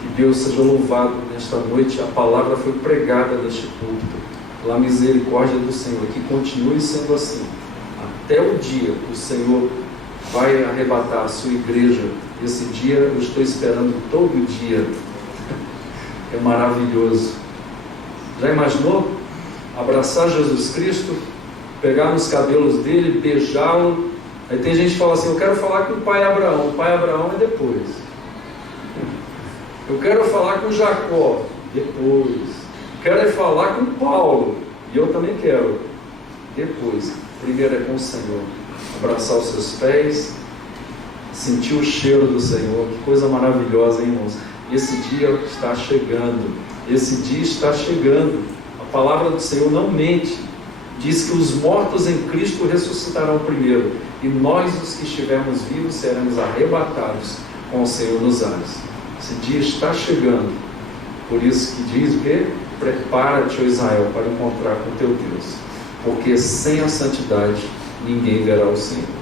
Que Deus seja louvado nesta noite. A palavra foi pregada neste púlpito. Pela misericórdia do Senhor. Que continue sendo assim. Até o dia que o Senhor vai arrebatar a sua igreja. Esse dia eu estou esperando todo dia. É maravilhoso. Já imaginou? Abraçar Jesus Cristo, pegar nos cabelos dele, beijá-lo. Aí tem gente que fala assim, eu quero falar com o pai Abraão. O pai Abraão é depois. Eu quero falar com Jacó, depois. Quero falar com Paulo, e eu também quero, depois. Primeiro é com o Senhor. Abraçar os seus pés, sentir o cheiro do Senhor. Que coisa maravilhosa, hein, irmãos? Esse dia está chegando. Esse dia está chegando. A palavra do Senhor não mente. Diz que os mortos em Cristo ressuscitarão primeiro, e nós, os que estivermos vivos, seremos arrebatados com o Senhor nos ares. Esse dia está chegando. Por isso que diz o quê? Prepara-te, ó Israel, para encontrar com teu Deus, porque sem a santidade ninguém verá o Senhor.